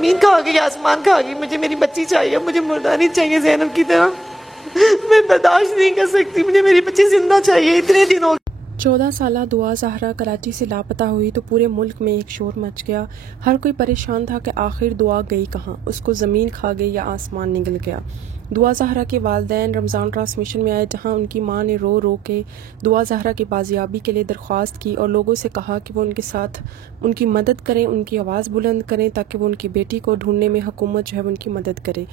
زمین کھا گئی آسمان کھا گئی، مجھے میری بچی چاہیے، مجھے مردہ نہیں چاہیے زینب کی طرح، میں برداشت نہیں کر سکتی، مجھے میری بچی زندہ چاہیے۔ اتنے دن ہو 14 سالہ دعا زہرا کراچی سے لاپتہ ہوئی تو پورے ملک میں ایک شور مچ گیا۔ ہر کوئی پریشان تھا کہ آخر دعا گئی کہاں، اس کو زمین کھا گئی یا آسمان نگل گیا۔ دعا زہرا کے والدین رمضان ٹرانسمیشن میں آئے، جہاں ان کی ماں نے رو رو کے دعا زہرا کی بازیابی کے لیے درخواست کی اور لوگوں سے کہا کہ وہ ان کے ساتھ ان کی مدد کریں، ان کی آواز بلند کریں تاکہ وہ ان کی بیٹی کو ڈھونڈنے میں حکومت جو ہے ان کی مدد کرے۔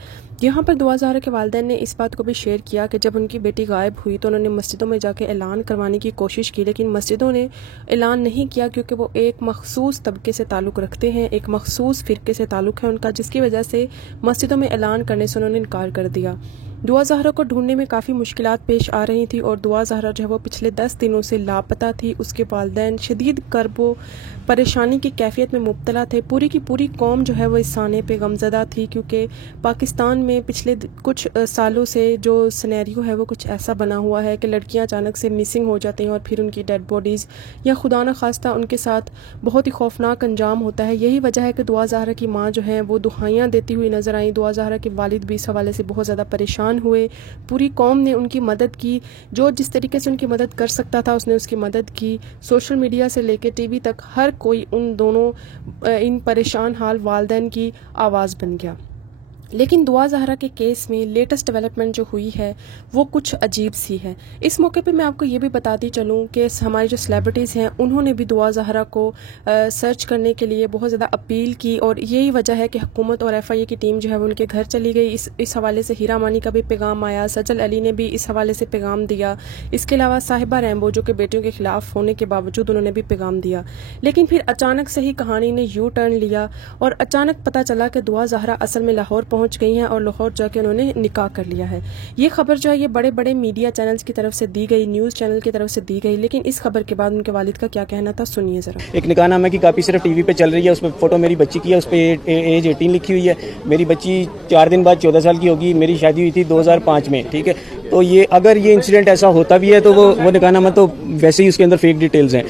یہاں پر دعا زہرا کے والدین نے اس بات کو بھی شیئر کیا کہ جب ان کی بیٹی غائب ہوئی تو انہوں نے مسجدوں میں جا کے اعلان کروانے کی کوشش کی، لیکن مسجدوں نے اعلان نہیں کیا کیونکہ وہ ایک مخصوص طبقے سے تعلق رکھتے ہیں، ایک مخصوص فرقے سے تعلق ہے ان کا، جس کی وجہ سے مسجدوں میں اعلان کرنے سے انہوں نے انکار کر دیا۔ دعا زہرا کو ڈھونڈنے میں کافی مشکلات پیش آ رہی تھی اور دعا زہرا جو ہے وہ پچھلے 10 دنوں سے لاپتہ تھی۔ اس کے والدین شدید کرب و پریشانی کی کیفیت میں مبتلا تھے۔ پوری کی پوری قوم جو ہے وہ اس سانے پہ غمزدہ تھی، کیونکہ پاکستان میں پچھلے کچھ سالوں سے جو سینیریو ہے وہ کچھ ایسا بنا ہوا ہے کہ لڑکیاں اچانک سے مسنگ ہو جاتی ہیں اور پھر ان کی ڈیڈ باڈیز یا خدا نخواستہ ان کے ساتھ بہت ہی خوفناک انجام ہوتا ہے۔ یہی وجہ ہے کہ دعا زہرا کی ماں جو ہے وہ دہائیاں دیتی ہوئی نظر آئیں۔ دعا زہرا کے والد بھی اس حوالے سے بہت زیادہ پریشان ہوئے۔ پوری قوم نے ان کی مدد کی، جو جس طریقے سے ان کی مدد کر سکتا تھا اس نے اس کی مدد کی۔ سوشل میڈیا سے لے کے ٹی وی تک ہر کوئی ان پریشان حال والدین کی آواز بن گیا۔ لیکن دعا زہرا کے کیس میں لیٹسٹ ڈیولپمنٹ جو ہوئی ہے وہ کچھ عجیب سی ہے۔ اس موقع پہ میں آپ کو یہ بھی بتاتی چلوں کہ ہمارے جو سیلیبریٹیز ہیں انہوں نے بھی دعا زہرا کو سرچ کرنے کے لیے بہت زیادہ اپیل کی، اور یہی وجہ ہے کہ حکومت اور ایف آئی اے کی ٹیم جو ہے وہ ان کے گھر چلی گئی۔ اس حوالے سے ہیرا مانی کا بھی پیغام آیا، سجل علی نے بھی اس حوالے سے پیغام دیا، اس کے علاوہ صاحبہ ریمبو جو کہ بیٹیوں کے خلاف ہونے کے باوجود انہوں نے بھی پیغام دیا۔ لیکن پھر اچانک سے ہی کہانی نے یو ٹرن لیا اور اچانک پتہ چلا کہ دعا زہرا اصل میں لاہور پہنچ گئی ہیں اور لاہور جا کے انہوں نے نکاح کر لیا ہے۔ یہ خبر جو ہے یہ بڑے بڑے میڈیا چینلز کی طرف سے دی گئی، نیوز چینل کی طرف سے دی گئی، لیکن اس خبر کے بعد ان کے والد کا کیا کہنا تھا سنیے ذرا۔ ایک نکاح نامے کی کاپی صرف ٹی وی پہ چل رہی ہے، اس پہ فوٹو میری بچی کی ہے، اس پہ ایج 18 لکھی ہوئی ہے۔ میری بچی 4 دن بعد 14 سال کی ہوگی، میری شادی ہوئی تھی 2005 میں، ٹھیک ہے۔ تو اگر یہ انسیڈنٹ ایسا ہوتا بھی ہے تو وہ نکاح نامہ تو ویسے ہی اس کے اندر فیک ڈیٹیلز ہیں۔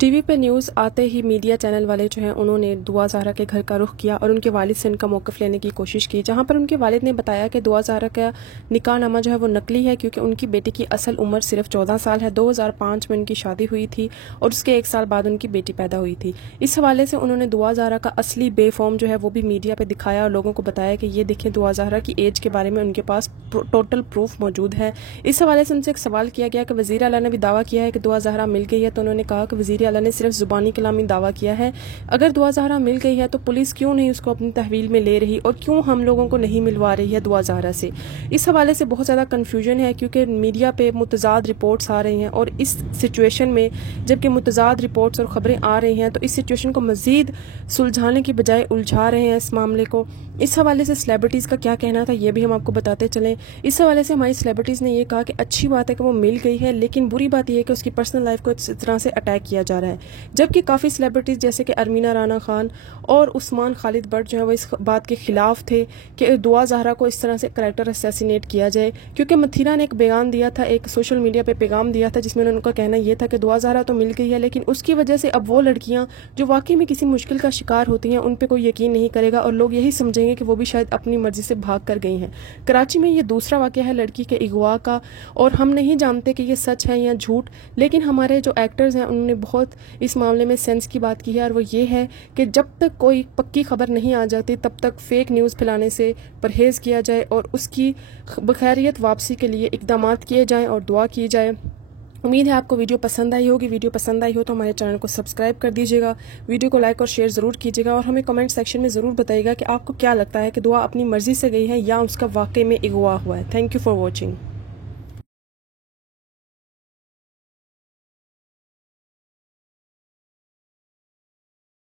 ٹی وی پہ نیوز آتے ہی میڈیا چینل والے جو ہیں انہوں نے دعا زہرا کے گھر کا رخ کیا اور ان کے والد سے ان کا موقف لینے کی کوشش کی، جہاں پر ان کے والد نے بتایا کہ دعا زہرا کا نکاح نامہ جو ہے وہ نقلی ہے، کیونکہ ان کی بیٹی کی اصل عمر صرف 14 سال ہے۔ 2005 میں ان کی شادی ہوئی تھی اور اس کے 1 سال بعد ان کی بیٹی پیدا ہوئی تھی۔ اس حوالے سے انہوں نے دعا زہرا کا اصلی بے فارم جو ہے وہ بھی میڈیا پہ دکھایا اور لوگوں کو بتایا کہ یہ دیکھیں دعا زہرا کی ایج کے بارے میں ان کے پاس ٹوٹل پروف موجود ہے۔ اس حوالے سے ان سے ایک سوال کیا گیا کہ وزیر اعلیٰ نے بھی دعویٰ کیا ہے کہ دعا زہرا مل گئی ہے، تو انہوں نے کہا کہ وزیر اعلیٰ نے صرف زبانی کلامی دعویٰ کیا ہے۔ اگر دعا زہرا مل گئی ہے تو پولیس کیوں نہیں اس کو اپنی تحویل میں لے رہی اور کیوں ہم لوگوں کو نہیں ملوا رہی ہے دعا زہرا سے؟ اس حوالے سے بہت زیادہ کنفیوژن ہے، کیونکہ میڈیا پہ متضاد رپورٹس آ رہی ہیں اور اس سچویشن میں جبکہ متضاد رپورٹس اور خبریں آ رہی ہیں تو اس سچویشن کو مزید سلجھانے کی بجائے الجھا رہے ہیں اس معاملے کو۔ اس حوالے سے سیلیبریٹیز کا کیا کہنا تھا یہ بھی ہم آپ کو بتاتے چلیں۔ اس حوالے سے ہماری سیلیبریٹیز نے یہ کہا کہ اچھی بات ہے کہ وہ مل گئی ہے، لیکن بری بات یہ ہے کہ اس کی پرسنل لائف کو اس طرح سے اٹیک کیا جا رہا ہے، جبکہ کافی سیلیبریٹیز جیسے کہ ارمینہ رانا خان اور عثمان خالد بٹ جو ہے وہ اس بات کے خلاف تھے کہ دعا زہرا کو اس طرح سے کریکٹر اسیسینیٹ کیا جائے، کیونکہ متھیرا نے ایک بیان دیا تھا، ایک سوشل میڈیا پہ پیغام دیا تھا جس میں ان کا کہنا یہ تھا کہ دعا زہرا تو مل گئی ہے، لیکن اس کی وجہ سے اب وہ لڑکیاں جو واقعی میں کسی مشکل کا شکار ہوتی ہیں ان پہ کوئی یقین نہیں کرے گا اور لوگ یہی سمجھیں گے کہ وہ بھی شاید اپنی مرضی سے بھاگ کر گئی ہیں۔ کراچی میں یہ دوسرا واقعہ ہے لڑکی کے اغوا کا، اور ہم نہیں جانتے کہ یہ سچ ہے یا جھوٹ، لیکن ہمارے جو ایکٹرز ہیں انہوں نے بہت اس معاملے میں سینس کی بات کی ہے، اور وہ یہ ہے کہ جب تک کوئی پکی خبر نہیں آ جاتی تب تک فیک نیوز پھیلانے سے پرہیز کیا جائے اور اس کی بخیریت واپسی کے لیے اقدامات کیے جائیں اور دعا کی جائے۔ امید ہے آپ کو ویڈیو پسند آئی ہوگی۔ ویڈیو پسند آئی ہو تو ہمارے چینل کو سبسکرائب کر دیجیے گا، ویڈیو کو لائک اور شیئر ضرور کیجیے گا، اور ہمیں کمنٹ سیکشن میں ضرور بتائیے گا کہ آپ کو کیا لگتا ہے کہ دعا اپنی مرضی سے گئی ہے یا اس کا واقعی میں اغوا ہوا ہے۔ Thank you for watching.